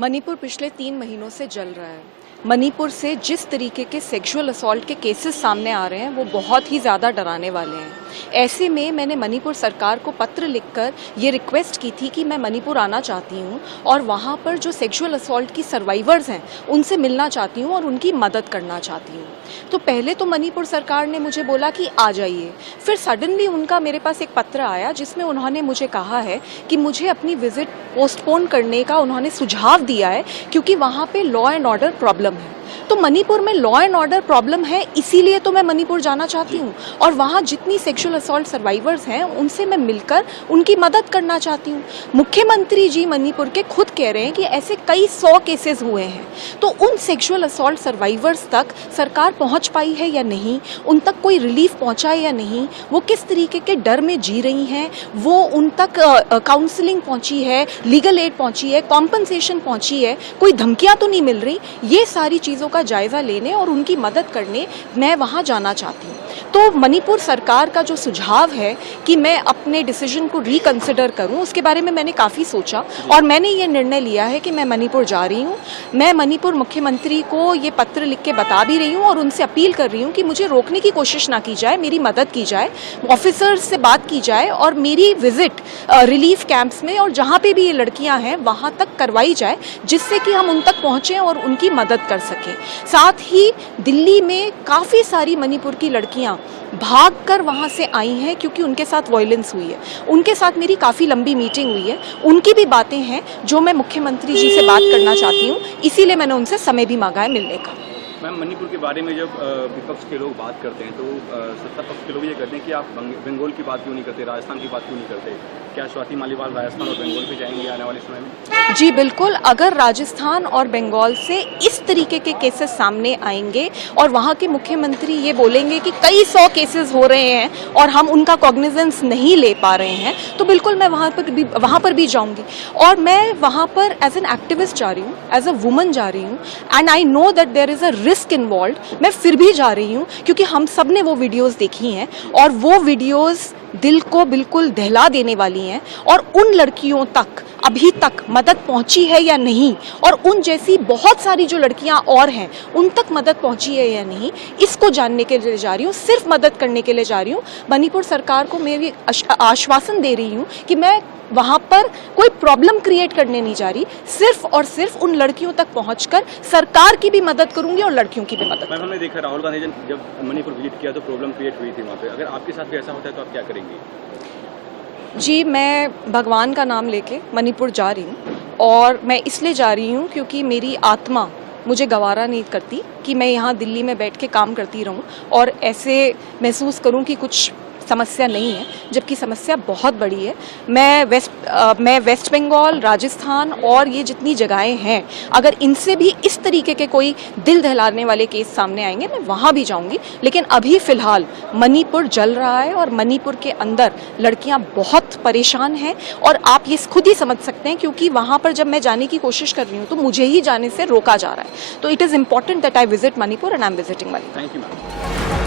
मणिपुर पिछले 3 महीनों से जल रहा है। मणिपुर से जिस तरीके के सेक्सुअल असॉल्ट के केसेस सामने आ रहे हैं वो बहुत ही ज़्यादा डराने वाले हैं। ऐसे में मैंने मणिपुर सरकार को पत्र लिखकर ये रिक्वेस्ट की थी कि मैं मणिपुर आना चाहती हूँ और वहाँ पर जो सेक्सुअल असॉल्ट की सर्वाइवर्स हैं उनसे मिलना चाहती हूँ और उनकी मदद करना चाहती हूँ। तो पहले तो मणिपुर सरकार ने मुझे बोला कि आ जाइए, फिर सडनली उनका मेरे पास एक पत्र आया जिसमें उन्होंने मुझे कहा है कि मुझे अपनी विजिट पोस्टपोन करने का उन्होंने सुझाव दिया है क्योंकि वहाँ पे लॉ एंड ऑर्डर प्रॉब्लम है। तो मणिपुर में लॉ एंड ऑर्डर प्रॉब्लम है, इसीलिए तो मैं मणिपुर जाना चाहती हूँ और वहाँ जितनी सेक्सुअल असॉल्ट सर्वाइवर्स हैं उनसे मैं मिलकर उनकी मदद करना चाहती हूँ। मुख्यमंत्री जी मणिपुर के खुद कह रहे हैं कि ऐसे कई 100 केसेस हुए हैं, तो उन सेक्सुअल असॉल्ट सर्वाइवर्स तक सरकार पहुँच पाई है या नहीं, उन तक कोई रिलीफ पहुँचा है या नहीं, वो किस तरीके के डर में जी रही हैं, वो उन तक काउंसलिंग पहुँची है, लीगल एड पहुँची है, कॉम्पनसेशन पहुँची है, कोई धमकियाँ तो नहीं मिल रही, ये सारी चीज़ों का जायज़ा लेने और उनकी मदद करने मैं वहाँ जाना चाहती हूँ। तो मणिपुर सरकार का जो सुझाव है कि मैं अपने डिसीजन को रिकंसिडर करूँ, उसके बारे में मैंने काफ़ी सोचा और मैंने ये निर्णय लिया है कि मैं मणिपुर जा रही हूँ। मैं मणिपुर मुख्यमंत्री को ये पत्र लिख के बता भी रही हूँ और उनसे अपील कर रही हूँ कि मुझे रोकने की कोशिश ना की जाए, मेरी मदद की जाए, ऑफिसर्स से बात की जाए और मेरी विजिट रिलीफ कैंप्स में और जहाँ पे भी ये लड़कियाँ हैं वहाँ तक करवाई जाए, जिससे कि हम उन तक पहुँचें और उनकी मदद कर सकें। साथ ही दिल्ली में काफ़ी सारी मणिपुर की लड़कियां भागकर वहां से आई हैं क्योंकि उनके साथ वायलेंस हुई है। उनके साथ मेरी काफ़ी लंबी मीटिंग हुई है, उनकी भी बातें हैं जो मैं मुख्यमंत्री जी से बात करना चाहती हूँ, इसीलिए मैंने उनसे समय भी मांगा है मिलने का। मैम, मणिपुर के बारे में जब विपक्ष के लोग बात करते हैं तो सत्ता पक्ष के लोग ये कहते हैं कि आप बंगाल की बात क्यों नहीं करते, राजस्थान की बात क्यों नहीं करते। क्या स्वाति मालीवाल राजस्थान और बंगाल पे जाएंगे आने वाले समय में? जी बिल्कुल, अगर राजस्थान और बंगाल से इस तरीके के केसेस सामने आएंगे और वहाँ के मुख्यमंत्री ये बोलेंगे कि कई 100 केसेस हो रहे हैं और हम उनका कॉग्निजेंस नहीं ले पा रहे हैं, तो बिल्कुल मैं वहाँ पर भी जाऊँगी। और मैं वहाँ पर एज एन एक्टिविस्ट जा रही हूँ, एज अ वुमन जा रही हूँ and I know that there is a risk involve. मैं फिर भी जा रही हूँ क्योंकि हम सब ने वो वीडियोज़ देखी हैं और वो वीडियोज़ दिल को बिल्कुल दहला देने वाली हैं और उन लड़कियों तक अभी तक मदद पहुंची है या नहीं और उन जैसी बहुत सारी जो लड़कियां और हैं उन तक मदद पहुंची है या नहीं, इसको जानने के लिए जा रही हूँ, सिर्फ मदद करने के लिए जा रही हूँ। मणिपुर सरकार को मैं भी आश्वासन दे रही हूँ कि मैं वहाँ पर कोई प्रॉब्लम क्रिएट करने नहीं जा रही, सिर्फ और सिर्फ उन लड़कियों तक पहुँचकर सरकार की भी मदद करूँगी और लड़कियों की भी मदद। मैम, हमने देखा राहुल गांधी जब मणिपुर विजिट किया तो प्रॉब्लम क्रिएट हुई थी वहाँ पे, अगर आपके साथ भी ऐसा होता है तो आप क्या करेंगे? जी, मैं भगवान का नाम लेके मणिपुर जा रही हूँ और मैं इसलिए जा रही हूँ क्योंकि मेरी आत्मा मुझे गवारा नहीं करती कि मैं यहाँ दिल्ली में बैठ के काम करती रहूँ और ऐसे महसूस करूँ कि कुछ समस्या नहीं है, जबकि समस्या बहुत बड़ी है। मैं वेस्ट बंगाल, राजस्थान और ये जितनी जगहें हैं, अगर इनसे भी इस तरीके के कोई दिल दहलाने वाले केस सामने आएंगे मैं वहाँ भी जाऊँगी, लेकिन अभी फ़िलहाल मणिपुर जल रहा है और मणिपुर के अंदर लड़कियाँ बहुत परेशान हैं और आप ये खुद ही समझ सकते हैं क्योंकि वहाँ पर जब मैं जाने की कोशिश कर रही हूँ तो मुझे ही जाने से रोका जा रहा है। तो it is important that I visit Manipur and I am visiting Manipur. Thank you ma'am.